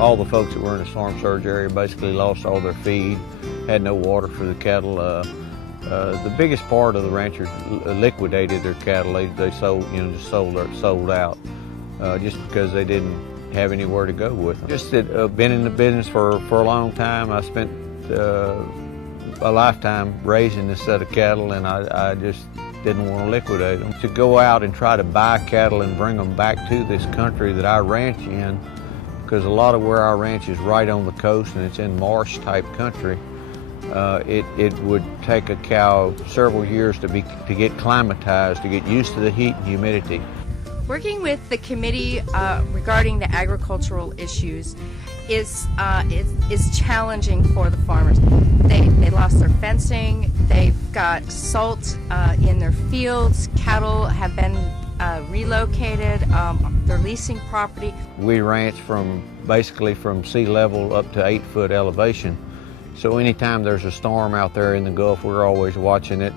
all the folks that were in the storm surge area basically lost all their feed, had no water for the cattle. The biggest part of the ranchers liquidated their cattle. They sold, just sold out, just because they didn't have anywhere to go with them. Just been in the business for a long time. I spent a lifetime raising this set of cattle, and I just didn't want to liquidate them. To go out and try to buy cattle and bring them back to this country that I ranch in, because a lot of where I ranch is right on the coast and it's in marsh type country, it would take a cow several years to get climatized, to get used to the heat and humidity. Working with the committee regarding the agricultural issues is challenging for the farmers. They lost their fencing, they've got salt in their fields, cattle have been relocated, they're leasing property. We ranch basically from sea level up to 8-foot elevation. So anytime there's a storm out there in the Gulf, we're always watching it,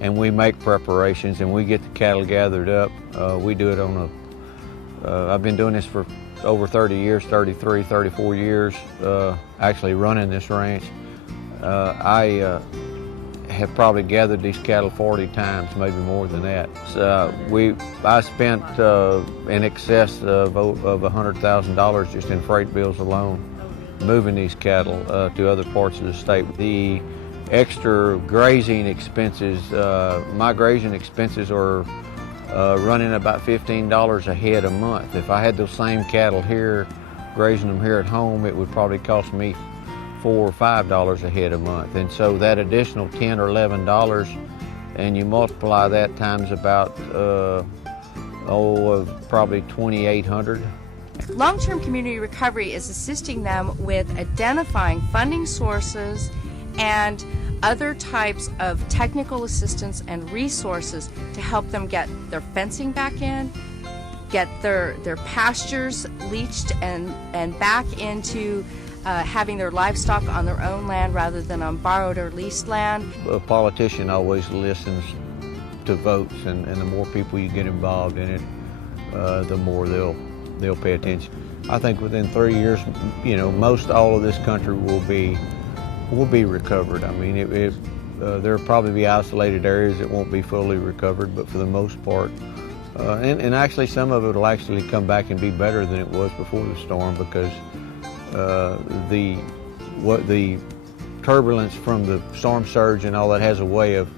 and we make preparations and we get the cattle gathered up. We do it on I've been doing this for over 30 years, 33, 34 years, actually running this ranch. I have probably gathered these cattle 40 times, maybe more than that. So I spent in excess of $100,000 just in freight bills alone, moving these cattle to other parts of the state. The extra grazing expenses, my grazing expenses are running about $15 a head a month. If I had those same cattle here, grazing them here at home, it would probably cost me $4 or $5 a head a month. And so that additional $10 or $11, and you multiply that times about probably $2,800. Long-term community recovery is assisting them with identifying funding sources and other types of technical assistance and resources to help them get their fencing back in, get their pastures leached and back into having their livestock on their own land rather than on borrowed or leased land. A politician always listens to votes, and the more people you get involved in it, the more they'll pay attention. I think within 3 years, most all of this country will be recovered. I mean, there'll probably be isolated areas that won't be fully recovered, but for the most part, and actually some of it will actually come back and be better than it was before the storm, because the turbulence from the storm surge and all that has a way of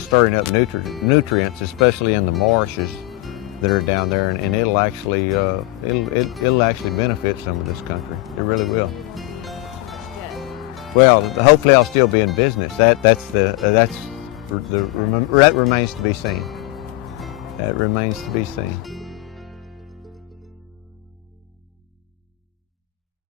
stirring up nutrients, especially in the marshes that are down there, and it'll actually benefit some of this country. It really will. Well, hopefully I'll still be in business. That remains to be seen. That remains to be seen.